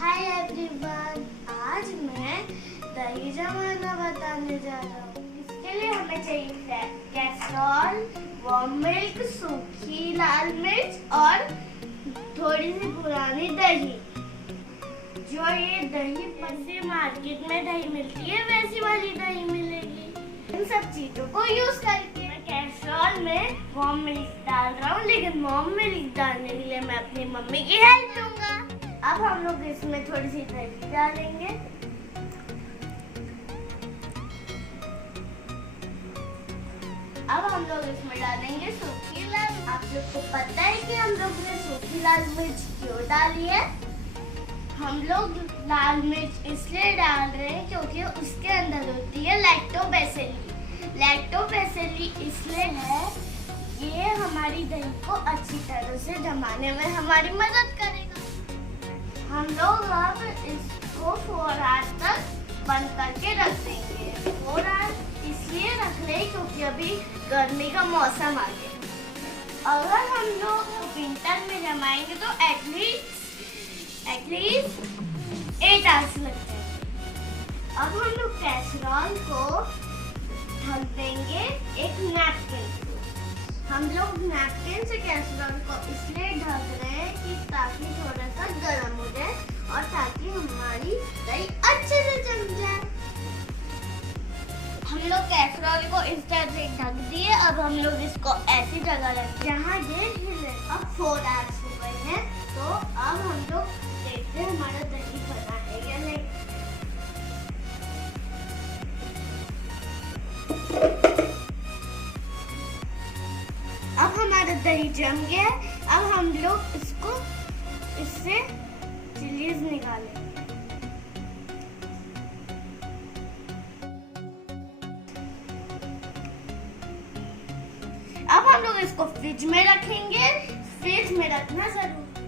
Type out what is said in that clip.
Hi everyone, आज मैं दही जमाना बताने जा रहा हूँ। इसके लिए हमें चाहिए कैस्ट्रॉल, वार्म मिल्क, सूखी लाल मिर्च और थोड़ी सी पुरानी दही। जो ये दही वैसे मार्केट में दही मिलती है वैसी वाली दही मिलेगी। इन सब चीजों को यूज करके मैं कैस्ट्रॉल में वार्म मिल्क डाल रहा हूँ, लेकिन वार्म मिल्क डालने के लिए मैं अपनी मम्मी की हेल्प लूंगा। अब हम लोग इसमें थोड़ी सी दही डालेंगे। अब हम लोग इसमें डालेंगे सूखी लाल। आप लोग को पता है कि हम लोग ने सूखी लाल मिर्च क्यों डाली है? हम लोग लाल मिर्च इसलिए डाल रहे हैं क्योंकि उसके अंदर होती है लैक्टोबैसिली। लैक्टोबैसिली इसलिए है, ये हमारी दही को अच्छी तरह से जमाने में हमारी मदद करेगा। हम लोग अब इसको 4 आवर्स तक बंद करके रख देंगे। 4 आवर्स इसलिए रख रहे हैं क्योंकि अभी गर्मी का मौसम आ गया। अगर हम लोग विंटर में जमाएंगे तो एटलीस्ट 8 आवर्स लगते हैं। अब हम लोग कैसरॉल को ढक देंगे एक नैपकिन से। हम लोग नैपकिन से कैसरॉल को इसलिए ढक रहे हैं कि ताकि थोड़ा सा गर्म हो जाए और ताकि हमारी दही अच्छे से जम जाए। हम लोग कैसरॉल को इस तरह से ढक दिए। अब हम लोग इसको ऐसी जगह रखें जहाँ ये हिले। अब 4 आवर्स हो गए हैं, तो अब हम लोग देखते हैं हमारा दही बना है या नहीं। अब हमारा दही जम गया है। अब हम लोग इससे चिलीज निकालेंगे। अब हम लोग इसको फ्रिज में रखेंगे। फ्रिज में रखना जरूर।